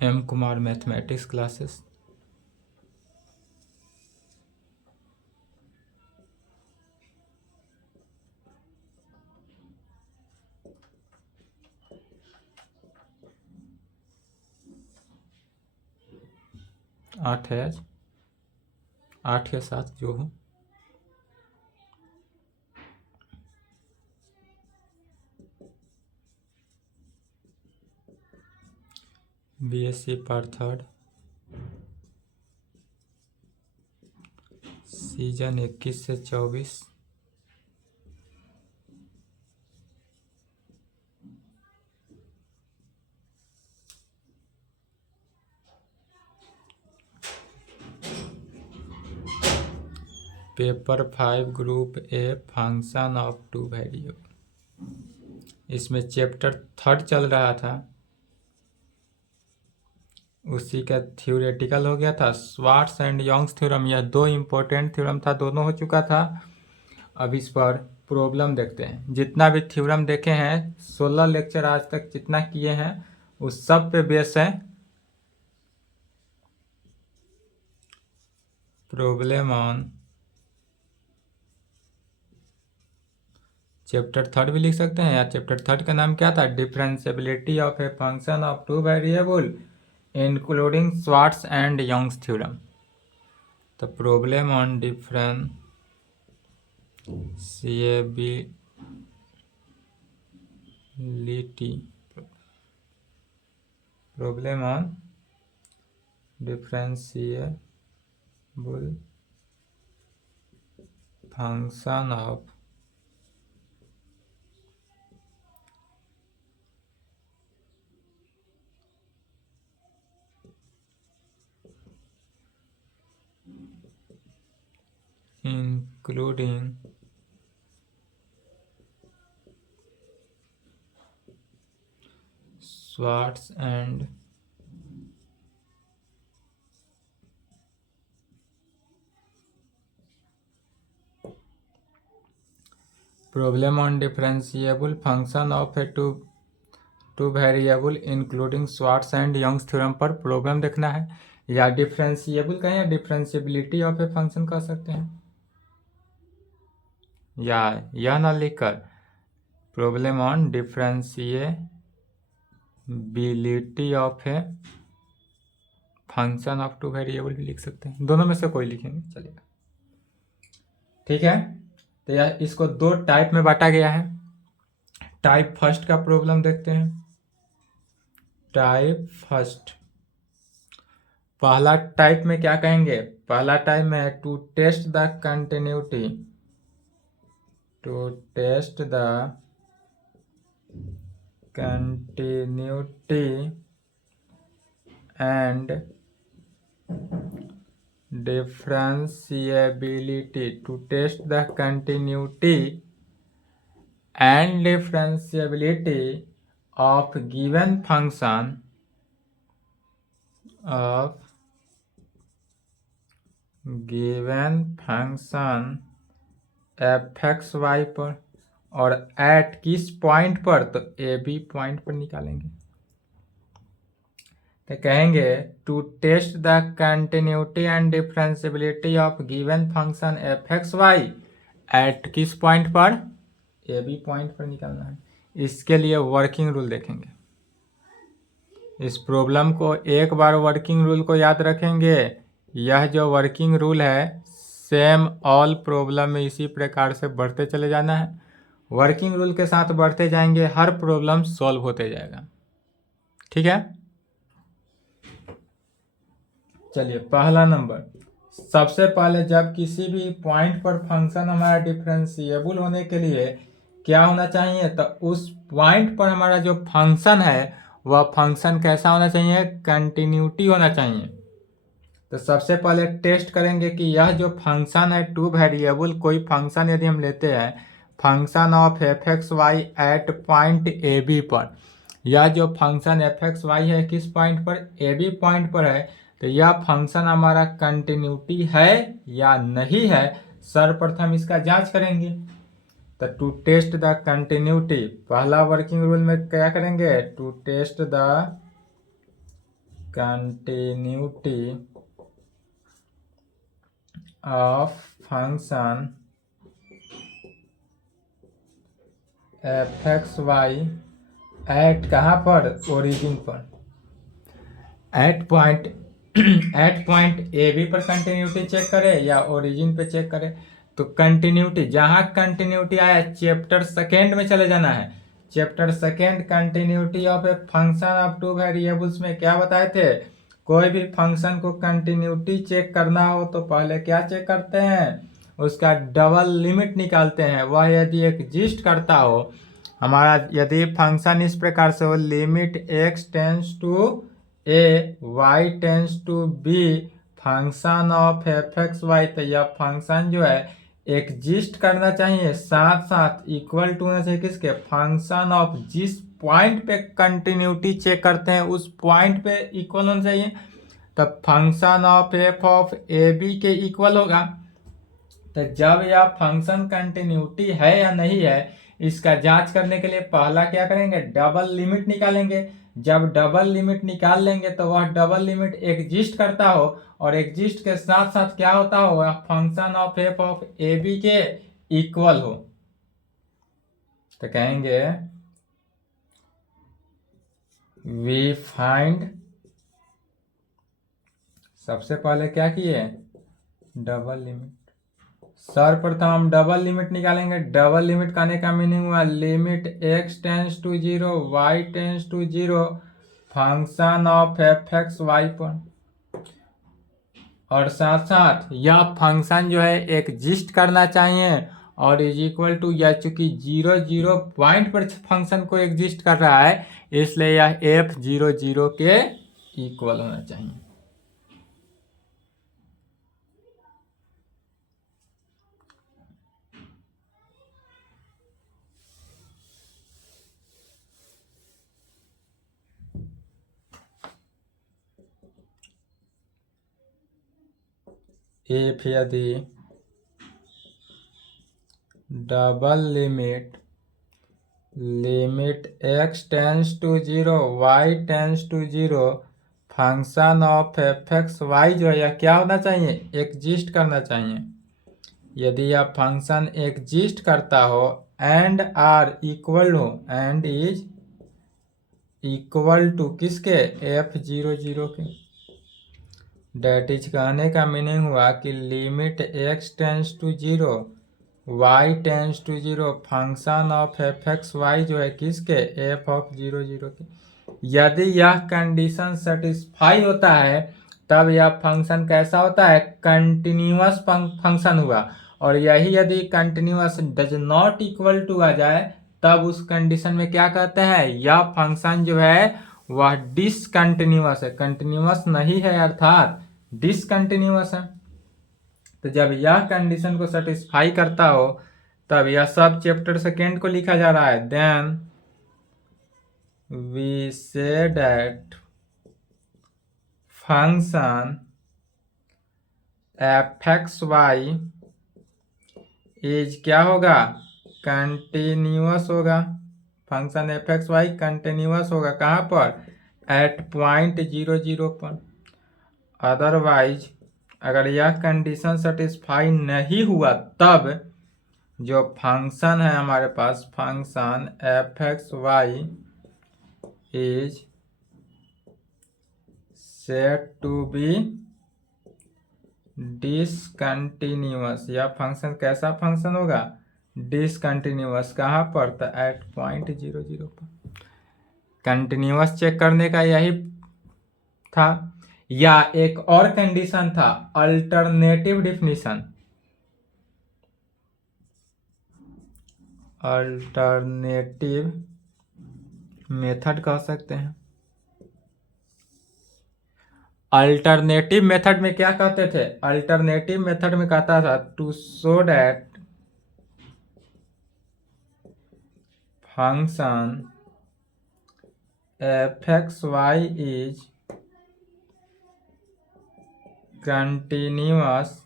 M Kumar mathematics classes. आठ है आज, 8 या 7 जो हो। बीएससी पार्ट 3 सीजन 21 से 24। Paper 5 group A function of two variable. इसमें चैप्टर 3 चल रहा था, उसी का थ्योरेटिकल हो गया था। श्वार्ट्ज एंड यंग्स थ्योरम, यह 2 इम्पोर्टेंट थ्योरम था, दोनों हो चुका था। अब इस पर प्रॉब्लम देखते हैं। जितना भी थ्योरम देखे हैं, 16 लेक्चर आज तक जितना किए हैं, उस सब पे बेस है। प्रॉब्लम ऑन चैप्टर 3 भी लिख सकते हैं, या चैप्टर 3 का नाम क्या था? Differentiability of a function of two variable including Schwarz and Young's theorem. तो problem on differentiability, problem on differentiable function of including Schwartz and problem on differentiable function of a two variable including Schwartz and Young's theorem पर problem देखना है। या differentiable कहें या differentiability of a function कह सकते हैं, या यह ना लिखकर problem on differentiability of a function of two variable भी लिख सकते हैं, दोनों में से कोई लिखेंगे चलेगा। ठीक है, तो यह इसको 2 टाइप में बांटा गया है। टाइप फर्स्ट का प्रॉब्लम देखते हैं। टाइप फर्स्ट, पहला टाइप में क्या कहेंगे? पहला टाइप में है to test the continuity, to test the continuity and differentiability, to test the continuity and differentiability of given function fxy पर, और एट किस पॉइंट पर? तो ए बी पॉइंट पर निकालेंगे। तो कहेंगे to test the continuity and differentiability of given function F x Y at किस पॉइंट पर? ए बी पॉइंट पर निकालना है। इसके लिए वर्किंग रूल देखेंगे। इस प्रॉब्लम को एक बार वर्किंग रूल को याद रखेंगे। यह जो वर्किंग रूल है सेम ऑल प्रॉब्लम में इसी प्रकार से बढ़ते चले जाना है। वर्किंग रूल के साथ बढ़ते जाएंगे, हर प्रॉब्लम सॉल्व होते जाएगा। ठीक है, चलिए पहला नंबर। सबसे पहले जब किसी भी पॉइंट पर फंक्शन हमारा डिफरेंशिएबल होने के लिए क्या होना चाहिए? तो उस पॉइंट पर हमारा जो फंक्शन है वह फंक्शन कैसा होना चाहिए? कंटिन्यूटी होना चाहिए। तो सबसे पहले टेस्ट करेंगे कि यह जो फंक्शन है टू वेरिएबल, कोई फंक्शन यदि हम लेते हैं function of F x Y at point A B पर, यह जो फंक्शन एफ एक्स वाई है किस पॉइंट पर? ए बी पॉइंट पर है। तो यह फंक्शन हमारा कंटिन्यूटी है या नहीं है, सर्वप्रथम इसका जांच करेंगे। तो टू टेस्ट द कंटिन्यूटी, पहला वर्किंग रूल में क्या करेंगे? To test the continuity of function F x Y at कहाँ पर, ओरिजिन पर, एट पॉइंट ए बी पर कंटिन्यूटी चेक करे या ओरिजिन पे चेक करे। तो कंटिन्यूटी, जहां कंटिन्यूटी आया चैप्टर सेकेंड में चले जाना है। Chapter second continuity of a function of two variables में क्या बताए थे, कोई भी फंक्शन को कंटिन्यूटी चेक करना हो तो पहले क्या चेक करते हैं, उसका डबल लिमिट निकालते हैं। वह यदि एग्जिस्ट करता हो, हमारा यदि फंक्शन इस प्रकार से हो, limit X tends to A Y tends to B function of F x Y, तो यह फंक्शन जो है एग्जिस्ट करना चाहिए, साथ साथ इक्वल टू होना चाहिए किसके, फंक्शन ऑफ जिस पॉइंट पे कंटिन्यूटी चेक करते हैं उस पॉइंट पे इक्वल होना चाहिए। तब function of F of A B के इक्वल होगा। तो जब यह फंक्शन कंटिन्यूटी है या नहीं है, इसका जांच करने के लिए पहला क्या करेंगे, डबल लिमिट निकालेंगे। जब डबल लिमिट निकाल लेंगे तो वह डबल लिमिट एग्जिस्ट करता हो, और एग्जिस्ट के साथ साथ क्या होता हो, वह function of F of A B के इक्वल हो। तो कहेंगे वी फाइंड, सबसे पहले क्या किए, डबल लिमिट। सर्वप्रथम हम डबल लिमिट निकालेंगे। डबल लिमिट करने का मीनिंग हुआ limit X tends to zero Y tends to zero function of F x Y पर, और साथ साथ यह फंक्शन जो है एग्जिस्ट करना चाहिए और इज इक्वल टू, या चूंकि 0 पॉइंट पर फंक्शन को एग्जिस्ट कर रहा है इसलिए यह f00 के इक्वल होना चाहिए। if यदि double limit x tends to 0 y tends to 0 function of F x Y जो है यह क्या होना चाहिए, एग्जिस्ट करना चाहिए। यदि यह फंक्शन एग्जिस्ट करता हो एंड आर इक्वल हो, एंड इज इक्वल टू किसके, f00 के, डेट इज कहने का मीनिंग हुआ कि limit x tends to 0 y tends to 0 function of F x Y जो है किसके, f ऑफ 00 के। यदि यह कंडीशन सेटिस्फाई होता है तब यह फंक्शन कैसा होता है, कंटिन्यूअस फंक्शन हुआ। और यही यदि continuous does not equal to आ जाए तब उस कंडीशन में क्या कहते हैं, यह फंक्शन जो है वह डिसकंटिन्यूअस है, कंटिन्यूअस नहीं है अर्थात डिसकंटिन्यूअस है। तो जब यह कंडीशन को सेटिस्फाई करता हो तब यह सब चैप्टर सेकेंड को लिखा जा रहा है। Then we say that function F x Y is क्या होगा, कंटिन्यूअस होगा। Function F x Y continuous होगा कहाँ पर, एट पॉइंट 00 पर। अदरवाइज अगर यह कंडीशन सेटिस्फाई नहीं हुआ तब जो फंक्शन है हमारे पास, function F x Y is set to be discontinuous. यह फंक्शन कैसा फंक्शन होगा, डिसकंटिन्यूअस। कहाँ पर, तो एट पॉइंट 00 पर। कंटिन्यूअस चेक करने का यही था। या एक और कंडीशन था, अल्टरनेटिव डिफिनीशन, अल्टरनेटिव मेथड कह सकते हैं। अल्टरनेटिव मेथड में क्या कहते थे, अल्टरनेटिव मेथड में कहता था to show that function F x Y is continuous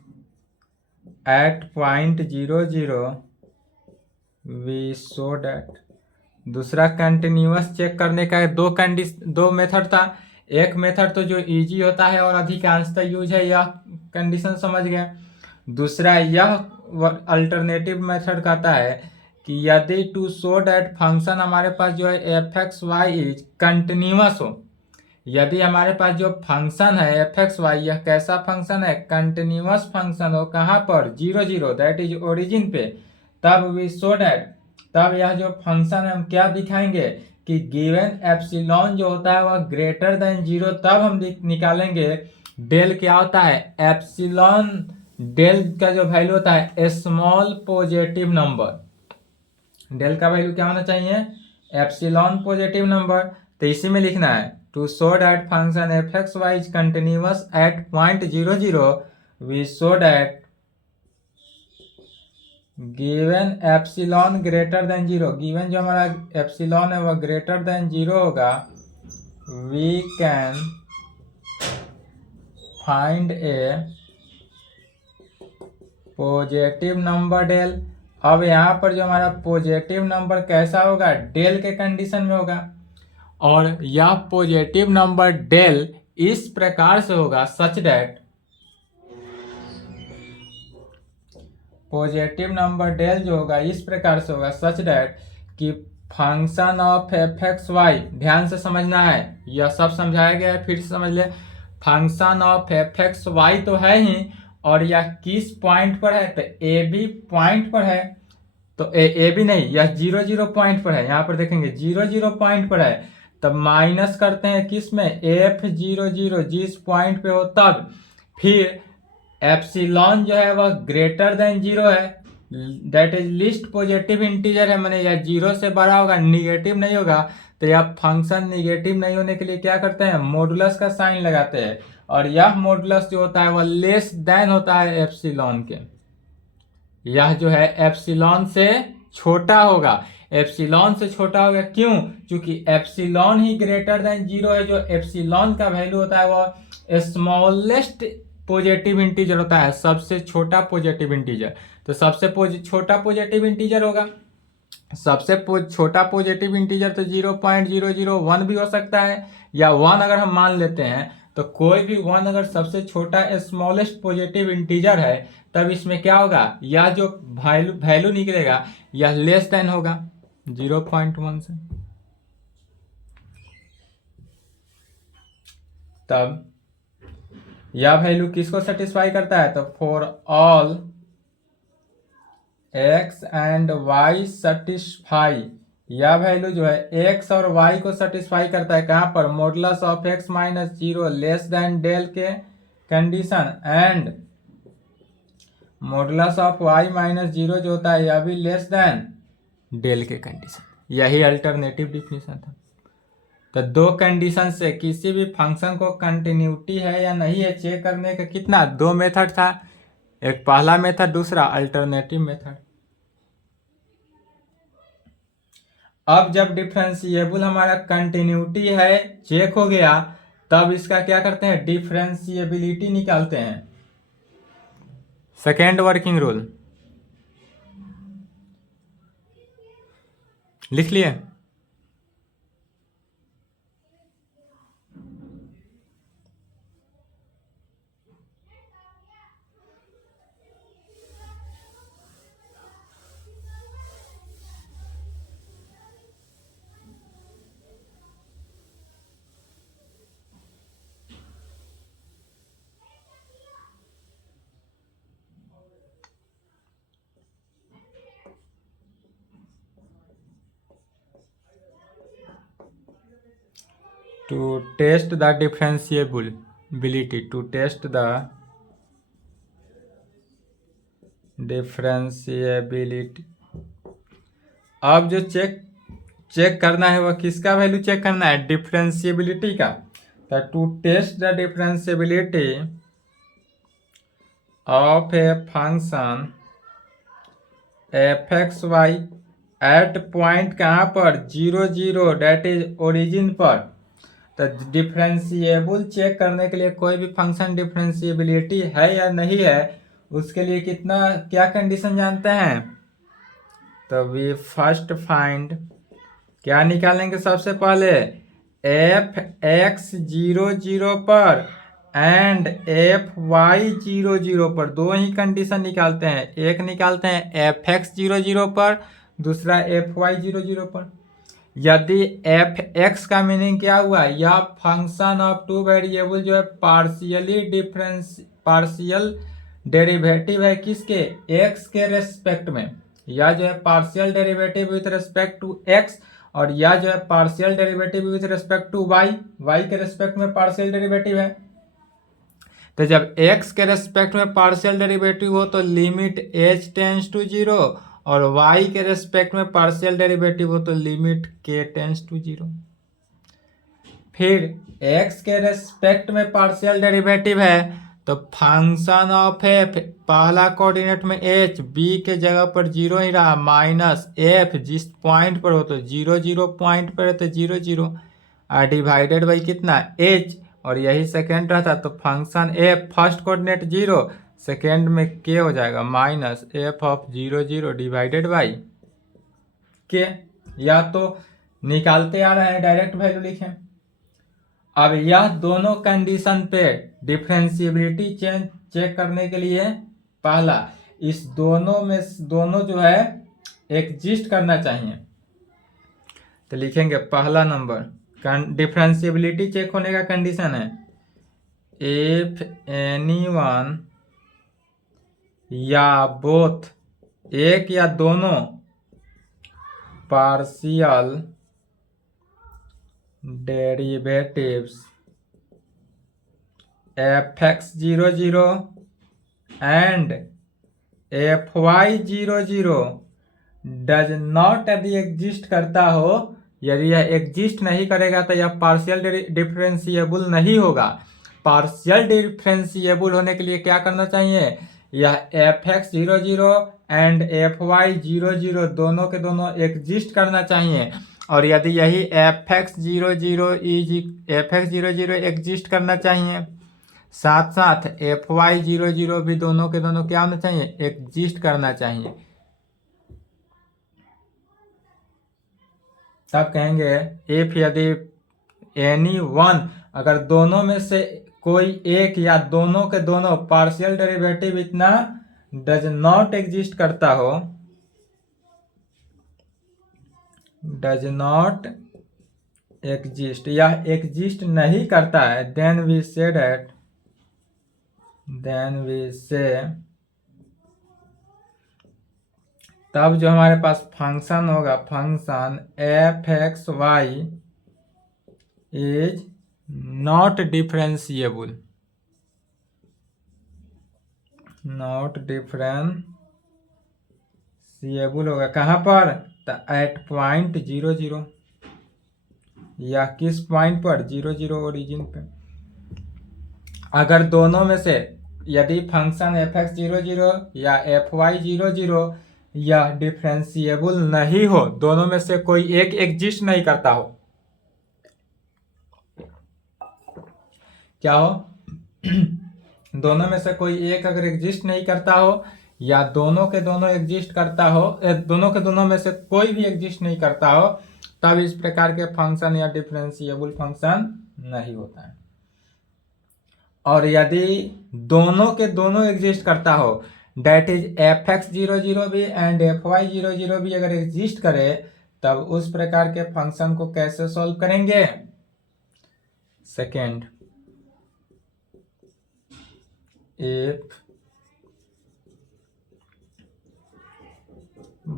at point 00 we show that. दूसरा कंटिन्यूअस चेक करने का दो मेथड था। एक मेथड तो जो इजी होता है और अधिकांशतः यूज है, यह कंडीशन समझ गए। दूसरा यह अल्टरनेटिव मेथड कहता है कि यदि टू शो दैट फंक्शन हमारे पास जो है F x Y is continuous हो, यदि हमारे पास जो फंक्शन है एफ एक्स वाई यह कैसा फंक्शन है, कंटिन्यूअस फंक्शन हो, कहाँ पर, 0 0 दैट इज ओरिजिन पे, तब वी शो दैट, तब यह जो फंक्शन है हम क्या दिखाएंगे कि गिवन एप्सिलॉन जो होता है वह ग्रेटर देन 0, तब हम निकालेंगे डेल क्या होता है, एप्सिलॉन डेल का जो वैल्यू होता है स्मॉल पॉजिटिव नंबर, डेल का वैल्यू क्या होना चाहिए, एप्सिलॉन पॉजिटिव नंबर। तो इसी में लिखना है to show that function F x Y is continuous at point 0 0 we show that given epsilon greater than 0, given जो हमारा एप्सिलॉन है वह ग्रेटर देन 0 होगा, we can find a positive number del. अब यहाँ पर जो हमारा पॉजिटिव नंबर कैसा होगा, डेल के कंडीशन में होगा, और यह पॉजिटिव नंबर डेल इस प्रकार से होगा such that, positive number del जो होगा इस प्रकार से होगा सच दैट कि function of F x Y, ध्यान से समझना है, यह सब समझाया गया है, फिर से समझ ले, function of F x Y तो है ही, और यह किस पॉइंट पर है, तो ए बी पॉइंट पर है, तो ए बी नहीं, यह 0 0 पॉइंट पर है, यहाँ पर देखेंगे 0 0 पॉइंट पर है, तब माइनस करते हैं किस में, एफ 0 0 जिस पॉइंट पे हो, तब फिर एप्सिलॉन जो है वह ग्रेटर देन 0 है, that is least positive integer है, मैंने यह 0 से बड़ा होगा, निगेटिव नहीं होगा, तो यह फंक्शन निगेटिव नहीं होने के लिए क्या करते हैं, मॉडुलस का साइन लगाते हैं, और यह मॉडुलस जो होता है वह लेस देन होता है एप्सिलॉन के, यह जो है एप्सिलॉन से छोटा होगा, एप्सिलॉन से छोटा होगा, क्यों, क्योंकि एप्सिलॉन ही ग्रेटर देन 0 है, जो एप्सिलॉन का वैल्यू होता है वह स्मॉलेस्ट पॉजिटिव इंटीजर होता है, सबसे छोटा पॉजिटिव इंटीजर, तो सबसे छोटा पॉजिटिव इंटीजर होगा, सबसे छोटा पॉजिटिव इंटीजर तो 0.001 भी हो सकता है, या 1 अगर हम मान लेते हैं, तो कोई भी 1 अगर सबसे छोटा स्मॉलेस्ट पॉजिटिव इंटीजर है, तब इसमें क्या होगा, यह जो वैल्यू निकलेगा यह लेस देन होगा 0.1 से, तब यह वैल्यू किसको सेटिस्फाई करता है, तो for all X and Y satisfy, यह वैल्यू जो है एक्स और वाई को सेटिस्फाई करता है, कहाँ पर, modulus of x minus 0 less than del के condition, and modulus of y minus 0 जो होता है यह भी लेस देन डेल के कंडीशन, यही अल्टरनेटिव डिफिनीशन था। तो दो कंडीशन से किसी भी फंक्शन को कंटिन्यूटी है या नहीं है चेक करने का कितना, दो मेथड था, एक पहला मेथड, दूसरा अल्टरनेटिव मेथड। अब जब डिफरेंशिएबल हमारा कंटिन्यूटी है चेक हो गया, तब इसका क्या करते हैं, डिफरेंशिएबिलिटी निकालते हैं, सेकेंड वर्किंग रूल लिख लिए। To test the differentiability, to test the differentiability, अब जो चेक करना है वह किसका वैल्यू चेक करना है, डिफरेंशिएबिलिटी का। तो to test the differentiability of a function F x Y at point कहाँ पर, 0 0 डेट इज ओरिजिन पर। तो डिफरेंशिएबल चेक करने के लिए कोई भी फंक्शन डिफरेंशिएबिलिटी है या नहीं है, उसके लिए कितना क्या कंडीशन जानते हैं, तो वी फर्स्ट फाइंड, क्या निकालेंगे सबसे पहले, एफ एक्स 0 0 पर एंड एफ वाई 0 0 पर दो ही कंडीशन निकालते हैं। एक निकालते हैं एफ एक्स 0 0 पर, दूसरा एफ वाई 0 0 पर। यदि एफ एक्स का मीनिंग क्या हुआ, या फंक्शन ऑफ टू वेरिएबल जो है पार्शियल डेरिवेटिव है किसके, एक्स के रेस्पेक्ट में, या जो है partial derivative with respect to X, और या जो है partial derivative with respect to Y, Y के रेस्पेक्ट में पार्शियल डेरिवेटिव है। तो जब x के रेस्पेक्ट में पार्शियल डेरिवेटिव हो तो लिमिट h टेंस टू 0, और y के रेस्पेक्ट में पार्शियल डेरिवेटिव हो तो लिमिट k टेंस टू 0। फिर x के रेस्पेक्ट में पार्शियल डेरिवेटिव है तो फंक्शन ऑफ f, पहला कोऑर्डिनेट में h, b के जगह पर 0 ही रहा, माइनस f जिस पॉइंट पर हो तो 0 0 पॉइंट पर है तो 0 0, डिवाइडेड बाई कितना h, और यही सेकेंड रहता तो function f first coordinate 0, second में k हो जाएगा minus f of 0 0 divided by k। या तो निकालते आ रहे हैं डायरेक्ट वैल्यू लिखें। अब यह दोनों कंडीशन पे डिफरेंशिएबिलिटी चेक करने के लिए पहला इस दोनों में दोनों जो है एग्जिस्ट करना चाहिए। तो लिखेंगे पहला नंबर डिफरेंशिएबिलिटी चेक होने का कंडीशन है इफ एनीवन या बोथ, एक या दोनों partial derivatives F X 0 0 and F Y 0 0 does not यदि एग्जिस्ट करता हो, यदि यह एग्जिस्ट नहीं करेगा तो यह पार्शियल डिफरेंशिएबल नहीं होगा। पार्शियल डिफरेंशिएबल होने के लिए क्या करना चाहिए, यह F X 0 0 and F Y 0 0 दोनों के दोनों एग्जिस्ट करना चाहिए। और यदि यही एफ एक्स 0 0 एग्जिस्ट करना चाहिए, साथ साथ एफ वाई 0 0 भी दोनों के दोनों क्या होना चाहिए, एग्जिस्ट करना चाहिए। तब कहेंगे इफ यदि एनी वन, अगर दोनों में से कोई एक या दोनों के दोनों पार्शियल डेरिवेटिव इतना डज नॉट एग्जिस्ट करता हो, डज नॉट एग्जिस्ट, यह एग्जिस्ट नहीं करता है, देन वी से तब जो हमारे पास फंक्शन होगा, function F x Y is not differentiable, not differentiable होगा कहाँ पर, एट पॉइंट 0 0, या किस पॉइंट पर 0 0 ओरिजिन पे। अगर दोनों में से यदि फंक्शन एफ एक्स 0 0 या एफ वाई 0 0 या डिफरेंशिएबल नहीं हो, दोनों में से कोई एक एग्जिस्ट नहीं करता हो, क्या हो दोनों में से कोई एक अगर एग्जिस्ट नहीं करता हो, या दोनों के दोनों एग्जिस्ट करता हो, दोनों के दोनों में से कोई भी एग्जिस्ट नहीं करता हो, तब इस प्रकार के फंक्शन या डिफरेंशिएबल फंक्शन नहीं होता है। और यदि दोनों के दोनों एग्जिस्ट करता हो, डेट इज एफ एक्स 0 0 भी एंड एफ वाई 0 0 भी अगर एग्जिस्ट करे, तब उस प्रकार के फंक्शन को कैसे सॉल्व करेंगे, second if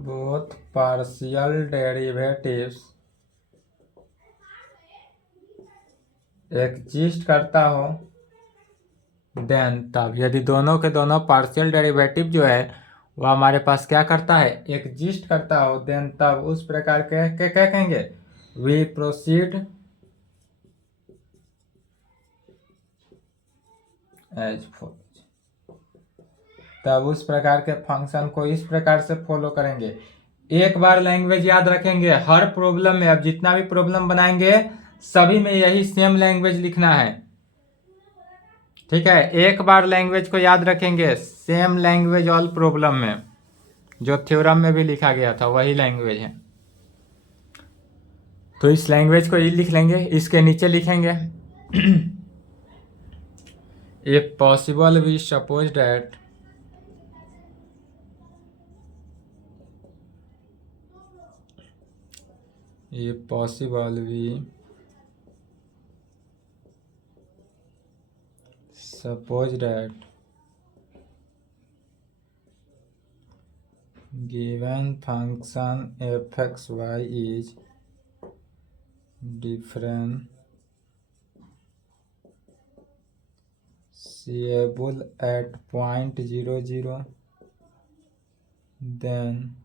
both partial derivatives exist करता हो, देन तब यदि दोनों के दोनों पार्शियल डेरिवेटिव जो है वह हमारे पास क्या करता है, एग्जिस्ट करता हो, देन तब उस प्रकार के क्या कहेंगे, वी प्रोसीड एज फॉलोज। तब उस प्रकार के फंक्शन को इस प्रकार से फॉलो करेंगे। एक बार लैंग्वेज याद रखेंगे, हर प्रॉब्लम में अब जितना भी प्रॉब्लम बनाएंगे सभी में यही सेम लैंग्वेज लिखना है, ठीक है। एक बार लैंग्वेज को याद रखेंगे, सेम लैंग्वेज ऑल प्रॉब्लम में, जो थ्योरम में भी लिखा गया था वही लैंग्वेज है। तो इस लैंग्वेज को ये लिख लेंगे, इसके नीचे लिखेंगे if possible we suppose that if possible we suppose that given function fxy is differentiable at point 0 0, then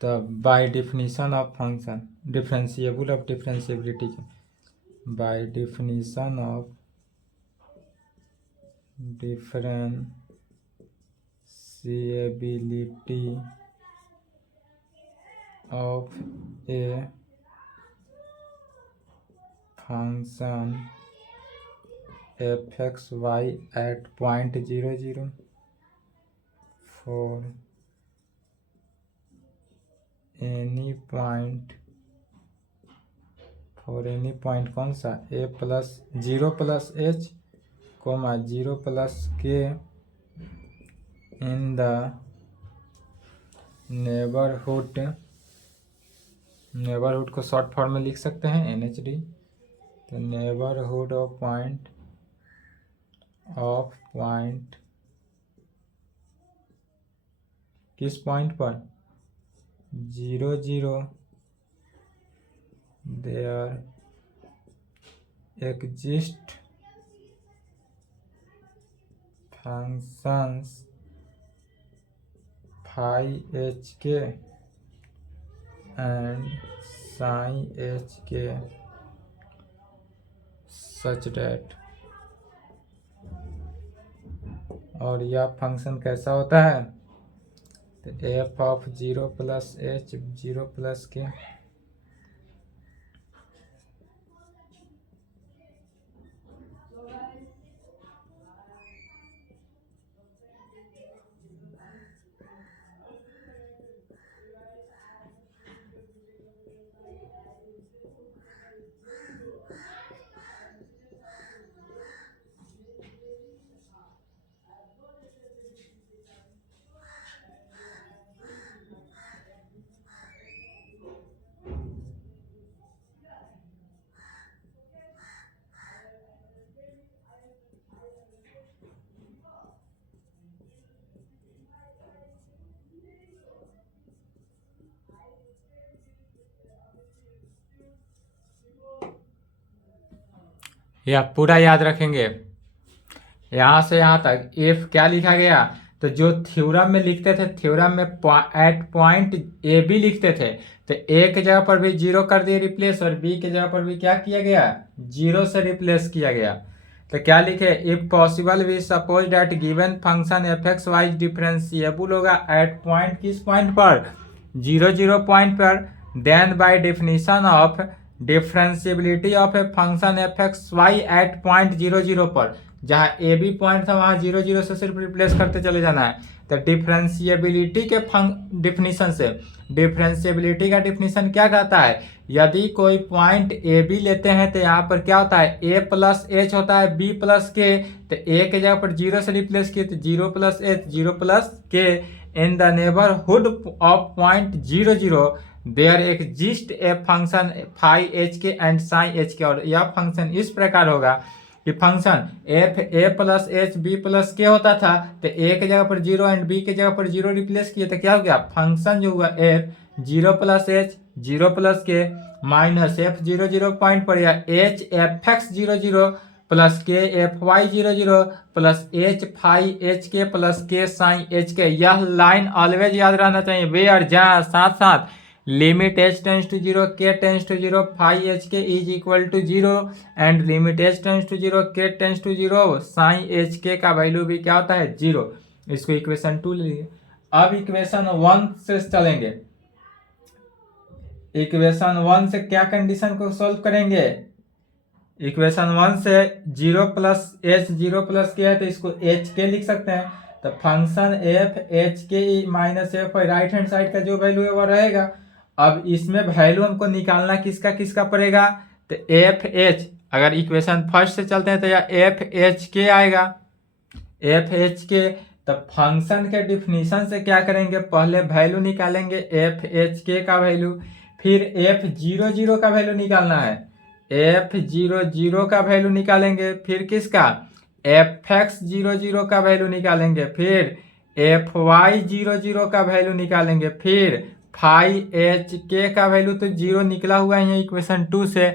the by definition of function differentiable of differentiability, by definition of differentiability of a function fxy at point 0 0 for any point कौन सा a plus 0 plus h comma 0 plus k in the neighbourhood को short form में लिख सकते हैं NHD। तो neighbourhood of point किस point पर 0 0 there exist functions phi hk and psi hk such that, और यह फंक्शन कैसा होता है तो f of 0 plus h 0 plus k यह पूरा याद रखेंगे। यहाँ से यहाँ तक एफ क्या लिखा गया, तो जो थ्योरम में लिखते थे, थ्योरम में एट पॉइंट ए बी लिखते थे, तो ए के जगह पर भी 0 कर दिए रिप्लेस, और बी के जगह पर भी क्या किया गया 0 से रिप्लेस किया गया। तो क्या लिखे, if possible we suppose that given function F x Y differentiable होगा एट पॉइंट किस पॉइंट पर 0 0 पॉइंट पर, then by definition of differentiability of a function F x Y at point 0 0 पर, जहाँ ए बी पॉइंट था वहाँ 0 0 से सिर्फ रिप्लेस करते चले जाना है। तो डिफरेंशिएबिलिटी के डिफिनीशन से, डिफरेंशिएबिलिटी का डिफिनीशन क्या कहता है, यदि कोई पॉइंट ए बी लेते हैं तो यहाँ पर क्या होता है ए प्लस एच होता है बी प्लस के, तो ए के जगह पर 0 से रिप्लेस किए तो 0 plus H 0 plus K in the neighbourhood of point 0 0 there exist a function phi H K and psi H K. और यह फंक्शन इस प्रकार होगा कि function F A plus H B plus K होता था, तो ए के जगह पर 0 एंड बी के जगह पर 0 रिप्लेस किए तो क्या हो गया, फंक्शन जो हुआ F 0 plus H 0 plus K minus F 0 0 point पर, या H F X 0 0 plus K F Y 0 0 plus H phi H K plus K psi H के। यह लाइन ऑलवेज याद रहना चाहिए, वेयर जहाँ साथ साथ limit h tends to 0 k tends to 0 phi H k is equal to 0 and limit h tends to 0 k tends to 0 psi H k का value भी क्या होता है 0। इसको इक्वेशन 2 ले लीजिए। अब इक्वेशन 1 से चलेंगे। इक्वेशन 1 से क्या कंडीशन को सॉल्व करेंगे, इक्वेशन 1 से 0 प्लस एच 0 प्लस के है तो इसको एच के लिख सकते हैं। तो फंक्शन एफ एच के minus F right hand side का जो वैल्यू है वो रहेगा। अब इसमें वैल्यू हमको निकालना किसका किसका पड़ेगा, तो एफ एच, अगर इक्वेशन फर्स्ट से चलते हैं तो यह एफ एच के आएगा, एफ एच के। तब फंक्शन के डिफिनीशन से क्या करेंगे, पहले वैल्यू निकालेंगे एफ एच के का वैल्यू, फिर एफ जीरो जीरो का वैल्यू निकालना है, एफ जीरो जीरो का वैल्यू निकालेंगे, फिर किसका एफ एक्स जीरो जीरो का वैल्यू निकालेंगे, फिर एफ वाई जीरो जीरो का वैल्यू निकालेंगे, फिर फाई एच के का वैल्यू तो जीरो निकला हुआ है इक्वेशन 2 से,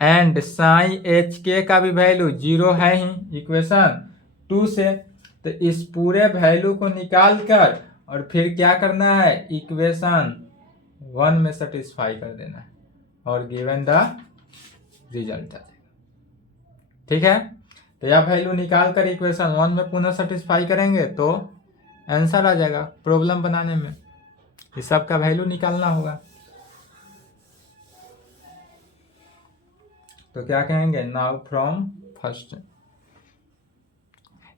एंड साई एच के का भी वैल्यू जीरो है ही इक्वेशन 2 से। तो इस पूरे वैल्यू को निकाल कर और फिर क्या करना है, इक्वेशन 1 में सेटिस्फाई कर देना है और गिवन द रिजल्ट आ जाएगा। ठीक है, तो यह वैल्यू निकाल कर इक्वेशन 1 में पुनः सेटिस्फाई करेंगे तो आंसर आ जाएगा। प्रॉब्लम बनाने में इस सब का वैल्यू निकालना होगा। तो क्या कहेंगे, नाउ फ्रॉम फर्स्ट,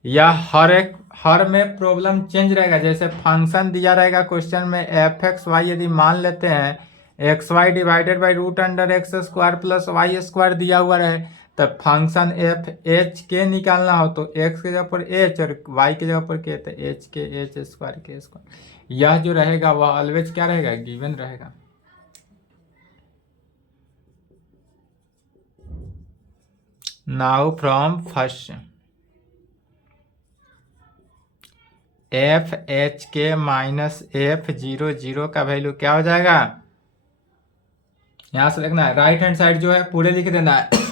या हर में प्रॉब्लम चेंज रहेगा। जैसे फंक्शन दिया रहेगा क्वेश्चन में एफ एक्स वाई, यदि मान लेते हैं X Y divided by root under X square plus Y square दिया हुआ रहे, तब फंक्शन एफ एच के निकालना हो तो एक्स के जगह पर एच और वाई के जगह पर के, तो एच के एच स्क्वायर के स्क्वायर, यह जो रहेगा वह ऑलवेज क्या रहेगा, गिवन रहेगा। Now from first, F H के माइनस एफ जीरो जीरो का वैल्यू क्या हो जाएगा, यहां से लिखना है, राइट हैंड साइड जो है पूरे लिख देना है।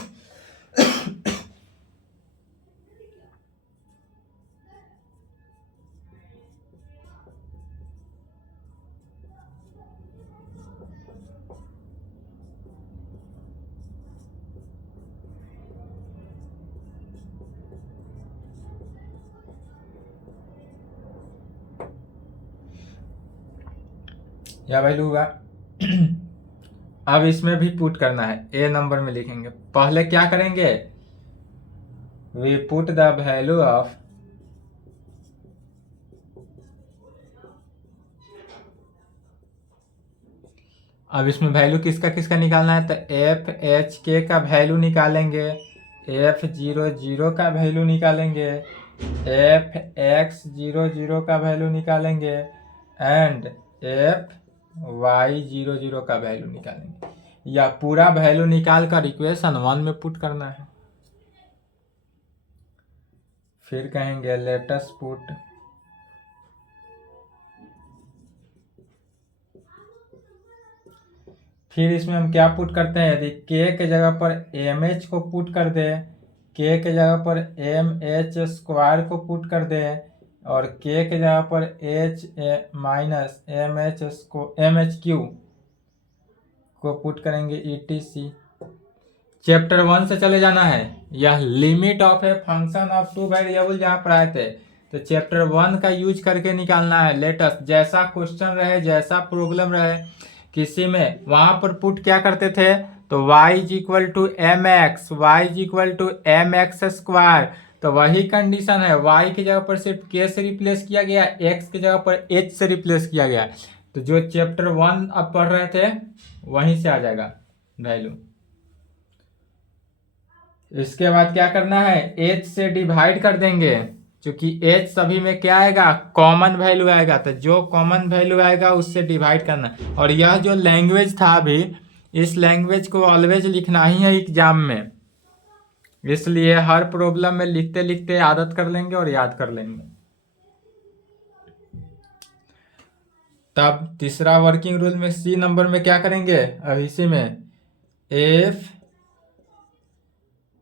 या वैल्यू हुआ। अब इसमें भी पुट करना है, ए नंबर में लिखेंगे। पहले क्या करेंगे, we put the value of अब इसमें वैल्यू किसका किसका निकालना है, तो एफ एच के का वैल्यू निकालेंगे, एफ जीरो जीरो का वैल्यू निकालेंगे, एफ एक्स जीरो जीरो का वैल्यू निकालेंगे, and F Y zero zero का वैल्यू निकालेंगे। या पूरा वैल्यू निकाल कर इक्वेशन 1 में पुट करना है। फिर कहेंगे लेटस पुट फिर इसमें हम क्या पुट करते हैं, यदि के के जगह पर एम एच को पुट कर दे, के के जगह पर एम एच स्क्वायर को पुट कर दे, और के के जगह पर H minus M H Q को पुट करेंगे ETC। चैप्टर 1 से चले जाना है, यह limit of a function of two variable जहाँ पर आए थे, तो चैप्टर 1 का यूज करके निकालना है। लेटेस्ट जैसा क्वेश्चन रहे, जैसा प्रॉब्लम रहे किसी में, वहां पर पुट क्या करते थे, तो y is equal to M X, Y is equal to M X square. तो वही कंडीशन है, y की जगह पर सिर्फ k से रिप्लेस किया गया, x की जगह पर h से रिप्लेस किया गया। तो जो चैप्टर 1 अब पढ़ रहे थे वहीं से आ जाएगा वैल्यू। इसके बाद क्या करना है, h से डिवाइड कर देंगे, क्योंकि h सभी में क्या आएगा, कॉमन वैल्यू आएगा, तो जो कॉमन वैल्यू आएगा उससे डिवाइड करना। और यह जो लैंग्वेज था अभी, इस लैंग्वेज को ऑलवेज लिखना ही है एग्जाम में, इसलिए हर प्रॉब्लम में लिखते लिखते आदत कर लेंगे और याद कर लेंगे। तब तीसरा वर्किंग रूल में सी नंबर में क्या करेंगे, अब इसी में if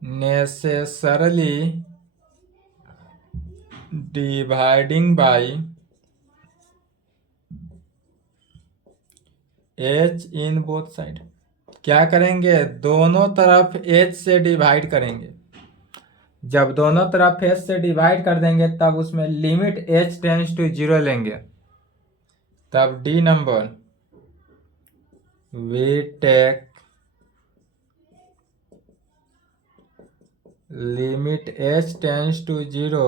necessarily dividing by h in both side, क्या करेंगे, दोनों तरफ h से डिवाइड करेंगे। जब दोनों तरफ h से डिवाइड कर देंगे तब उसमें लिमिट h टेंस टू 0 लेंगे। तब D number, we take limit h tends to 0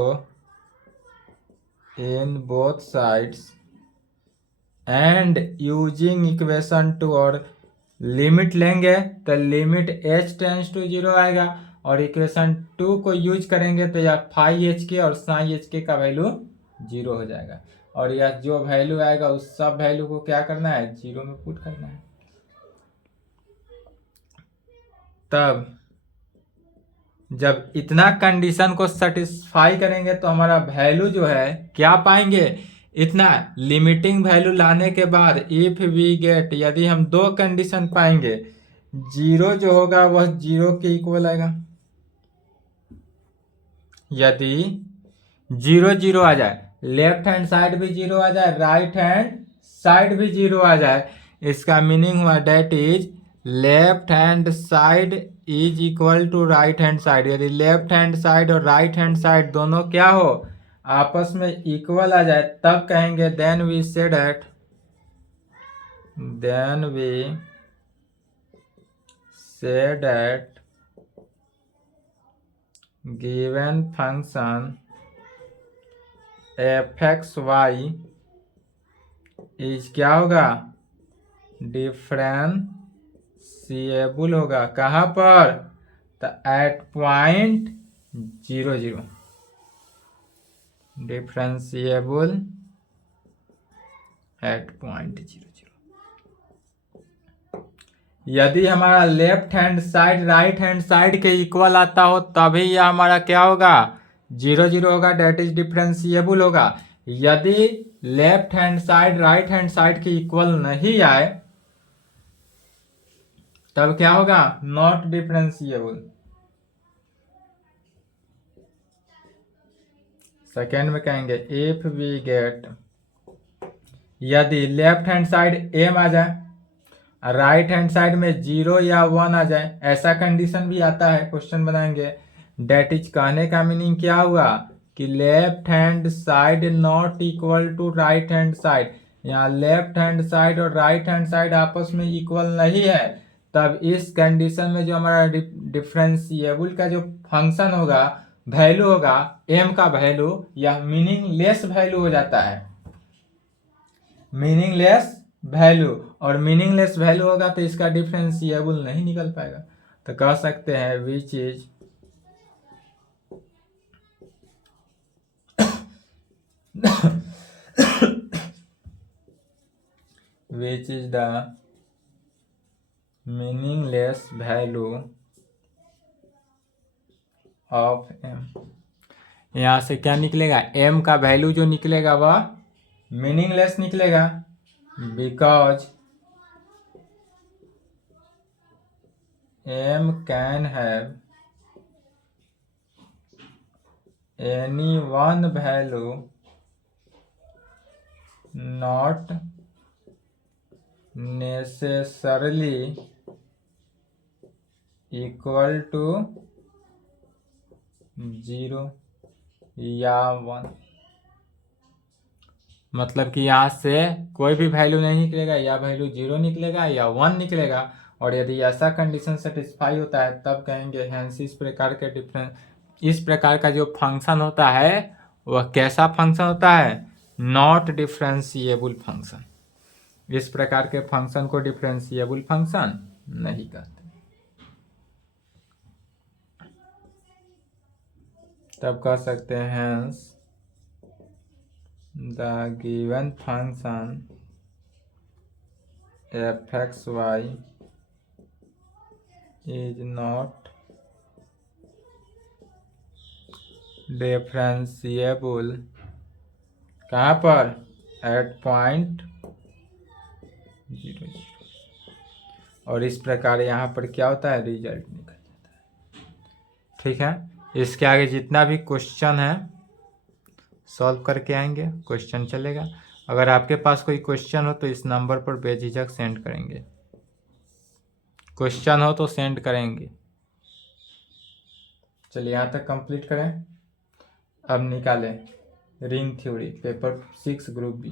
in both sides and using equation 2 और लिमिट लेंगे तो लिमिट h टेंस टू 0 आएगा और इक्वेशन 2 को यूज करेंगे तो यह फाई एच के और साई एच के का वैल्यू 0 हो जाएगा और यह जो वैल्यू आएगा उस सब वैल्यू को क्या करना है 0 में पुट करना है। तब जब इतना कंडीशन को सेटिस्फाई करेंगे तो हमारा वैल्यू जो है क्या पाएंगे, इतना लिमिटिंग वैल्यू लाने के बाद इफ वी गेट, यदि हम दो कंडीशन पाएंगे, 0 जो होगा वह 0 के इक्वल आएगा, यदि 0 0 आ जाए, लेफ्ट हैंड साइड भी 0 आ जाए, राइट हैंड साइड भी 0 आ जाए, इसका मीनिंग हुआ that is left hand side is equal to right hand side. यदि लेफ्ट हैंड साइड और राइट हैंड साइड दोनों क्या हो, आपस में इक्वल आ जाए, तब कहेंगे then we say that, then we say that given function f(x,y) is क्या होगा, डिफरेंशिएबल होगा। कहाँ पर, तो at point 0 0, differentiable at point 0 0। यदि हमारा left hand side right hand side के इक्वल आता हो तभी यह हमारा क्या होगा 0 0 होगा, डेट इज डिफरेंशिएबल होगा। यदि left hand side right hand side के इक्वल नहीं आए तब क्या होगा, नॉट डिफरेंशिएबल। सेकेंड में कहेंगे इफ वी गेट, यदि लेफ्ट हैंड साइड m आ जाए, राइट हैंड साइड में 0 या 1 आ जाए, ऐसा कंडीशन भी आता है, क्वेश्चन बनाएंगे। डेट इज कहने का मीनिंग क्या हुआ कि left hand side not equal to right hand side, यहाँ लेफ्ट हैंड साइड और राइट हैंड साइड आपस में इक्वल नहीं है, तब इस कंडीशन में जो हमारा डिफरेंशिएबल का जो फंक्शन होगा, वैल्यू होगा, m का वैल्यू, यह मीनिंगलेस वैल्यू हो जाता है, मीनिंगलेस वैल्यू। और मीनिंगलेस वैल्यू होगा तो इसका डिफरेंशिएबल नहीं निकल पाएगा, तो कह सकते हैं which is which is the meaningless value of m। यहाँ से क्या निकलेगा, m का वैल्यू जो निकलेगा वह मीनिंगलेस निकलेगा, because m can have any one value not necessarily equal to 0 या 1। मतलब कि यहाँ से कोई भी वैल्यू नहीं निकलेगा, या वैल्यू 0 निकलेगा या 1 निकलेगा। और यदि ऐसा कंडीशन सेटिस्फाई होता है तब कहेंगे हैंस इस प्रकार के इस प्रकार का जो फंक्शन होता है वह कैसा फंक्शन होता है, नॉट डिफरेंशिएबल फंक्शन। इस प्रकार के फंक्शन को डिफरेंशिएबल फंक्शन नहीं कहते। तब कह सकते हैं hence the given function f(x,y) is not differentiable, कहाँ पर, एट पॉइंट 0 0। और इस प्रकार यहाँ पर क्या होता है, रिजल्ट निकल जाता है। ठीक है, इसके आगे जितना भी क्वेश्चन है सॉल्व करके आएंगे, क्वेश्चन चलेगा। अगर आपके पास कोई क्वेश्चन हो तो इस नंबर पर बेझिझक सेंड करेंगे, क्वेश्चन हो तो सेंड करेंगे। चलिए यहाँ तक कंप्लीट करें। अब निकालें ring theory, paper 6 group B.